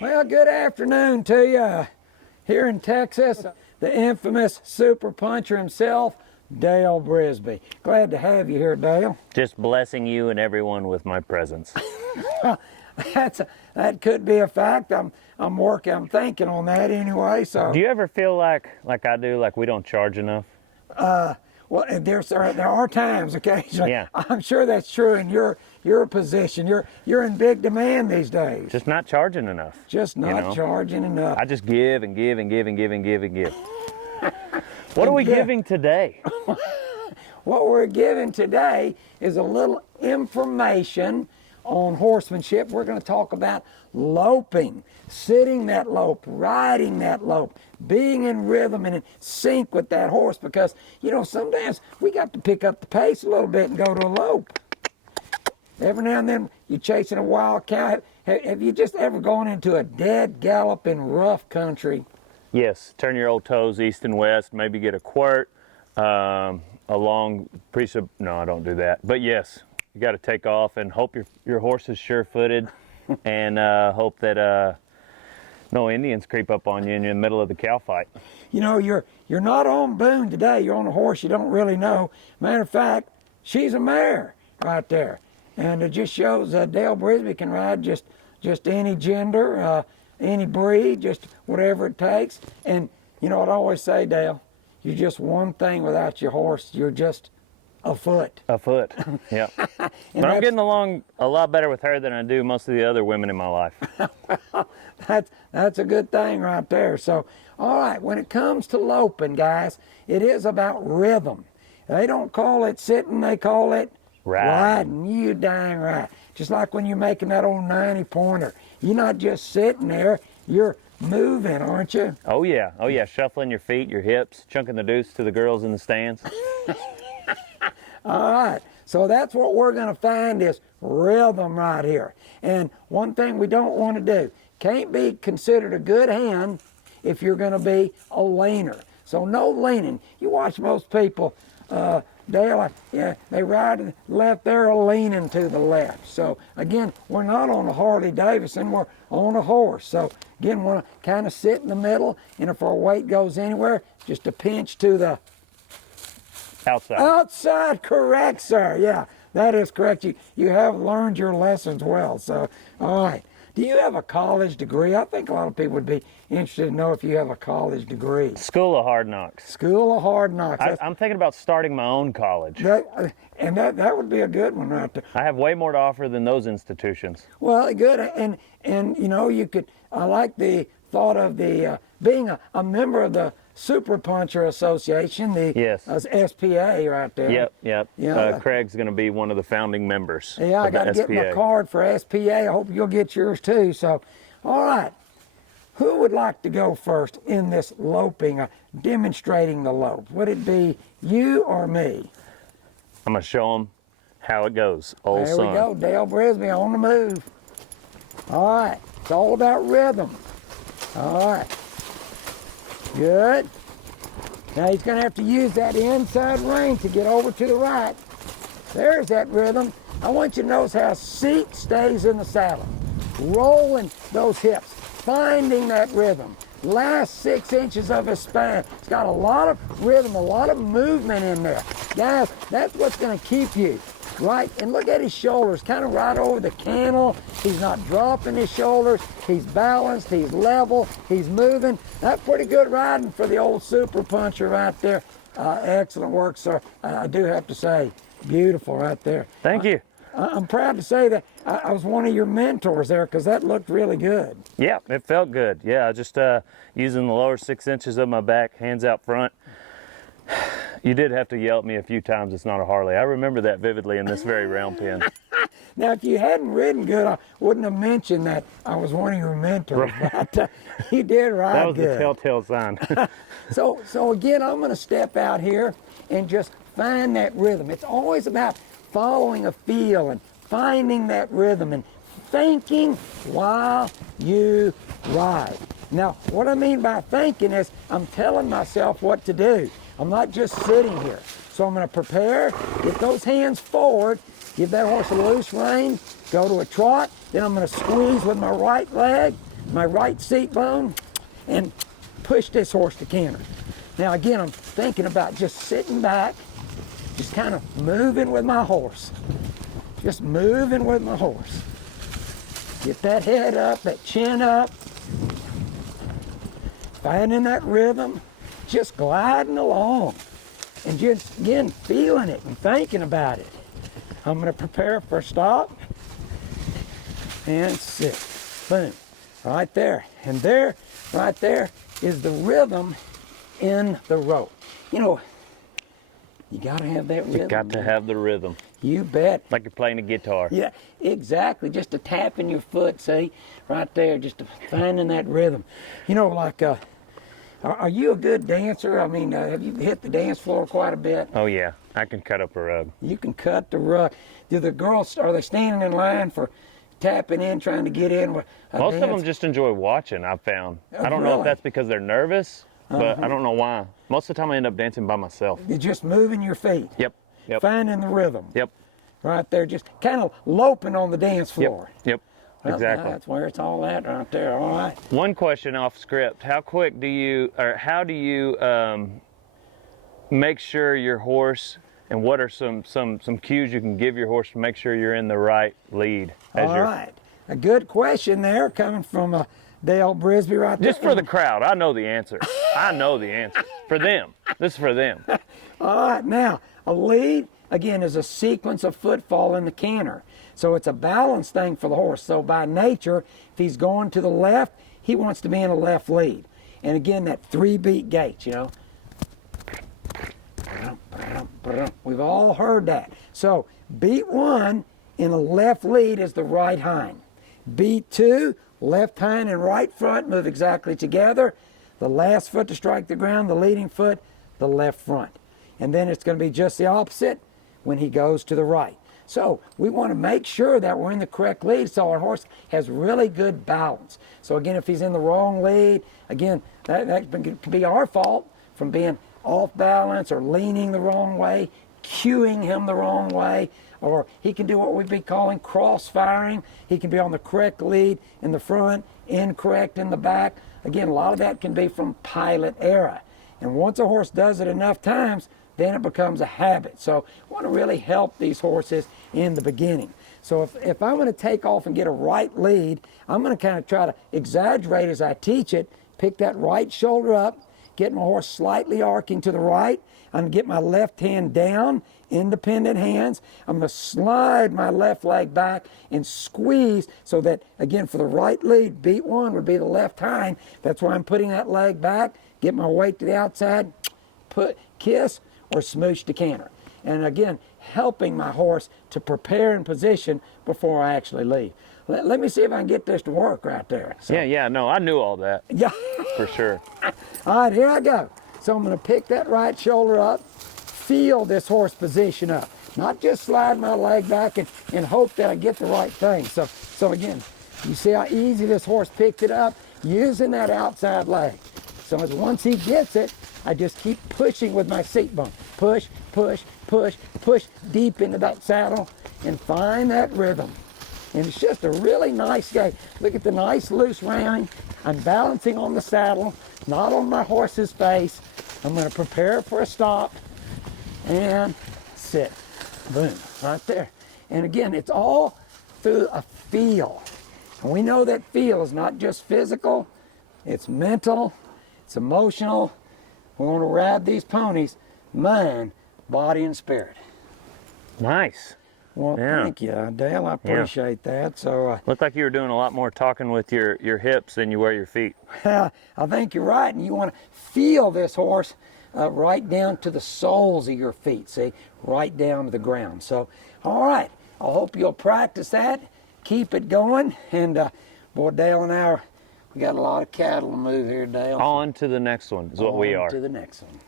Well, good afternoon to you. Here in Texas, the infamous super puncher himself, Dale Brisby. Glad to have you here, Dale. Just blessing you and everyone with my presence. That could be a fact. I'm thinking on that anyway. So. Do you ever feel like I do, like we don't charge enough? Well, there are times occasionally. Yeah. I'm sure that's true in your position. You're in big demand these days. Just not charging enough. Just not charging enough. I just give and give and give and give and give and give. What are we giving today? What we're giving today is a little information on horsemanship. We're going to talk about loping, sitting that lope, riding that lope, being in rhythm and in sync with that horse, because, you know, sometimes we got to pick up the pace a little bit and go to a lope. Every now and then you're chasing a wild cow. Have you just ever gone into a dead gallop in rough country? Yes, turn your old toes east and west, maybe get a quirt, a long precept. No, I don't do that. But yes, you got to take off and hope your horse is sure-footed, and hope that no Indians creep up on you in the middle of the cow fight. You know, you're not on Boone today. You're on a horse you don't really know. Matter of fact, she's a mare right there, and it just shows that Dale Brisby can ride just any gender, any breed, just whatever it takes. And you know what I always say, Dale? You're just one thing without your horse. You're just a foot. A foot, yeah. But I'm getting along a lot better with her than I do most of the other women in my life. That's a good thing right there. So, all right, when it comes to loping, guys, it is about rhythm. They don't call it sitting, they call it riding. You dang right. Just like when you're making that old 90-pointer. You're not just sitting there, you're moving, aren't you? Oh yeah, shuffling your feet, your hips, chunking the deuce to the girls in the stands. All right, so that's what we're going to find is rhythm right here. And one thing we don't want to do, can't be considered a good hand if you're going to be a leaner. So no leaning. You watch most people, Dale, they ride to the left, they're leaning to the left. So again, we're not on a Harley Davidson, we're on a horse. So again, we want to kind of sit in the middle, and if our weight goes anywhere, just a pinch to the outside. Outside, correct, sir. Yeah, that is correct. You have learned your lessons well. So, all right. Do you have a college degree? I think a lot of people would be interested to know if you have a college degree. School of Hard Knocks. School of Hard Knocks. I'm thinking about starting my own college. That would be a good one right there. I have way more to offer than those institutions. Well, good. And you know, I like the thought of the being a member of the Super Puncher Association, the SPA right there. Yep. Yeah. Craig's going to be one of the founding members. Yeah, I got to get my card for SPA. I hope you'll get yours too. So, all right. Who would like to go first in this loping, demonstrating the lope? Would it be you or me? I'm going to show them how it goes. Old son. There we go. Dale Brisby on the move. All right. It's all about rhythm. All right. Good. Now he's going to have to use that inside rein to get over to the right. There's that rhythm. I want you to notice how seat stays in the saddle. Rolling those hips. Finding that rhythm. Last 6 inches of his spine. It's got a lot of rhythm, a lot of movement in there. Guys, that's what's going to keep you right. And look at his shoulders, kind of right over the cantle. He's not dropping his shoulders. He's balanced, he's level, he's moving. That's pretty good riding for the old super puncher right there. Excellent work, sir. I do have to say, beautiful right there. Thank you. I'm proud to say that I was one of your mentors there, because that looked really good. Yeah, it felt good. Yeah, just using the lower 6 inches of my back, hands out front. You did have to yell at me a few times, it's not a Harley. I remember that vividly in this very round pen. Now, if you hadn't ridden good, I wouldn't have mentioned that I was one of your mentors. Right. But you did ride good. That was the telltale sign. So again, I'm going to step out here and just find that rhythm. It's always about following a feel and finding that rhythm and thinking while you ride. Now, what I mean by thinking is I'm telling myself what to do. I'm not just sitting here. So I'm going to prepare, get those hands forward, give that horse a loose rein, go to a trot, then I'm going to squeeze with my right leg, my right seat bone and push this horse to canter. Now again, I'm thinking about just sitting back, just kind of moving with my horse. Just moving with my horse. Get that head up, that chin up. Finding that rhythm, just gliding along. And just, again, feeling it and thinking about it. I'm going to prepare for a stop. And sit. Boom. Right there. And there, right there, is the rhythm in the rope. You know, you got to have that rhythm. You got to have the rhythm. You bet. Like you're playing a guitar. Yeah, exactly. Just a tap in your foot, see? Right there, just finding that rhythm. You know, like, are you a good dancer? I mean, have you hit the dance floor quite a bit? Oh, yeah. I can cut up a rug. You can cut the rug. Do the girls, are they standing in line for tapping in, trying to get in with a Most dance? of them just enjoy watching, I've found. Oh, I don't know really? if that's because they're nervous, but I don't know why. Most of the time I end up dancing by myself. You're just moving your feet. Yep. Yep. Finding the rhythm. Yep. Right there, just kind of loping on the dance floor. Yep. Well, Exactly. that's where it's all at right there, all right. One question off script. How quick do you, or how do you make sure your horse, and what are some cues you can give your horse to make sure you're in the right lead? All right. A good question there coming from Dale Brisby right there. Just for the crowd, I know the answer. I know the answer. For them. This is for them. All right, now, a lead, again, is a sequence of footfall in the canter. So it's a balance thing for the horse. So by nature, if he's going to the left, he wants to be in a left lead. And again, that 3-beat gait, you know. We've all heard that. So beat 1 in a left lead is the right hind. Beat 2, left hind and right front move exactly together. The last foot to strike the ground, the leading foot, the left front. And then it's going to be just the opposite when he goes to the right. So we want to make sure that we're in the correct lead so our horse has really good balance. So again, if he's in the wrong lead, again, that could be our fault from being off balance or leaning the wrong way, cueing him the wrong way, or he can do what we'd be calling cross-firing. He can be on the correct lead in the front, incorrect in the back. Again, a lot of that can be from pilot error. And once a horse does it enough times, then it becomes a habit. So I want to really help these horses in the beginning. So if I'm going to take off and get a right lead, I'm going to kind of try to exaggerate as I teach it, pick that right shoulder up, get my horse slightly arcing to the right. I'm going to get my left hand down, independent hands. I'm going to slide my left leg back and squeeze so that, again, for the right lead, beat 1 would be the left hind. That's why I'm putting that leg back, get my weight to the outside, kiss, or smooch to canter. And again, helping my horse to prepare in position before I actually leave. Let me see if I can get this to work right there. So, Yeah, no, I knew all that. Yeah. For sure. All right, here I go. So I'm going to pick that right shoulder up, feel this horse position up. Not just slide my leg back and hope that I get the right thing. So again, you see how easy this horse picked it up using that outside leg. So as once he gets it, I just keep pushing with my seat bone. Push, push, push, push deep into that saddle and find that rhythm. And it's just a really nice gait. Look at the nice loose rein. I'm balancing on the saddle, not on my horse's face. I'm going to prepare for a stop and sit. Boom, right there. And again, it's all through a feel. And we know that feel is not just physical, it's mental, it's emotional. We want to ride these ponies, mind, body, and spirit. Nice. Well, Yeah. thank you, Dale. I appreciate that. So, Looked like you were doing a lot more talking with your hips than you were your feet. I think you're right. And you want to feel this horse right down to the soles of your feet, see? Right down to the ground. So, all right. I hope you'll practice that. Keep it going. And, boy, Dale and I, we got a lot of cattle to move here, Dale. On to the next one is what we are. To the next one.